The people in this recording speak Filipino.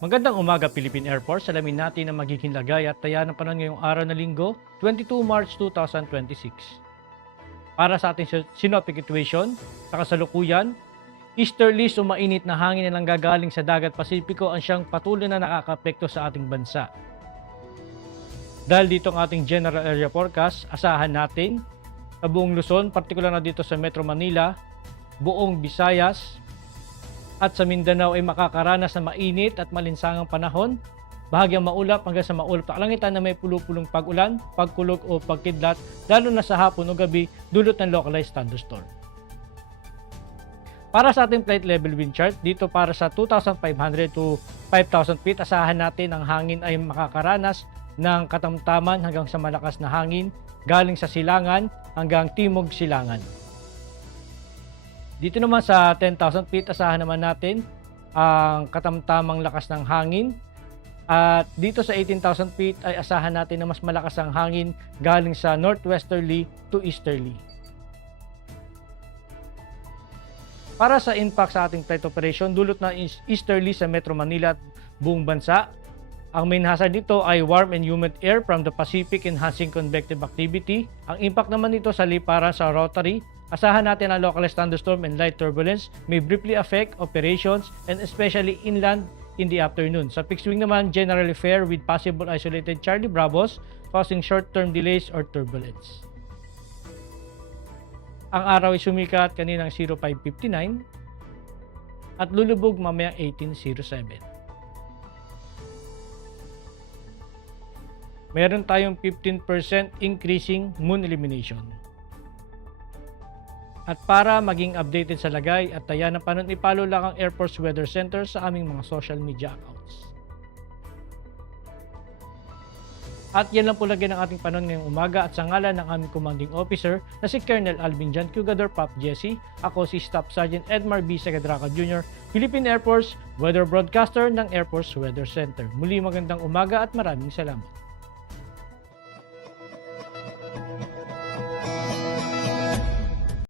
Magandang umaga Philippine Air Force. Alamin natin ang magiging lagay at taya ng panahon ngayong araw na linggo, 22 March 2026. Para sa ating synoptic situation, sa kasalukuyan, easterly sumainit na hangin na nanggagaling sa dagat Pasipiko ang siyang patuloy na nakakapekto sa ating bansa. Dahil dito ang ating general area forecast, asahan natin sa buong Luzon, partikular na dito sa Metro Manila, buong Visayas, at sa Mindanao ay makakaranas ng mainit at malinsangang panahon, bahagyang maulap hanggang sa maulap na kalangitan na may pulupulong pag-ulan, pagkulog o pagkidlat, lalo na sa hapon o gabi, dulot ng localized thunderstorm. Para sa ating flight level wind chart, dito para sa 2,500 to 5,000 feet, asahan natin ang hangin ay makakaranas ng katamtaman hanggang sa malakas na hangin galing sa silangan hanggang timog silangan. Dito naman sa 10,000 feet, asahan naman natin ang katamtamang lakas ng hangin. At dito sa 18,000 feet ay asahan natin na mas malakas ang hangin galing sa northwesterly to easterly. Para sa impact sa ating flight operation, dulot na easterly sa Metro Manila at buong bansa. Ang main hazard nito ay warm and humid air from the Pacific enhancing convective activity. Ang impact naman nito sa liparan sa rotary. Asahan natin ang localized thunderstorm and light turbulence may briefly affect operations and especially inland in the afternoon. Sa fixed wing naman, generally fair with possible isolated Charlie Bravos causing short-term delays or turbulence. Ang araw ay sumikat kaninang 05:59 at lulubog mamaya 18:07. Meron tayong 15% increasing moon illumination. At para maging updated sa lagay at taya ng panahon, ipalo lang ang Air Force Weather Center sa aming mga social media accounts. At yan lang po lagi ng ating panahon ngayong umaga at sa ngalan ng aming commanding officer na si Colonel Alvin John Cugador Pop Jesse, ako si Staff Sergeant Edmar B. Sagadraca Jr., Philippine Air Force Weather Broadcaster ng Air Force Weather Center. Muli magandang umaga at maraming salamat.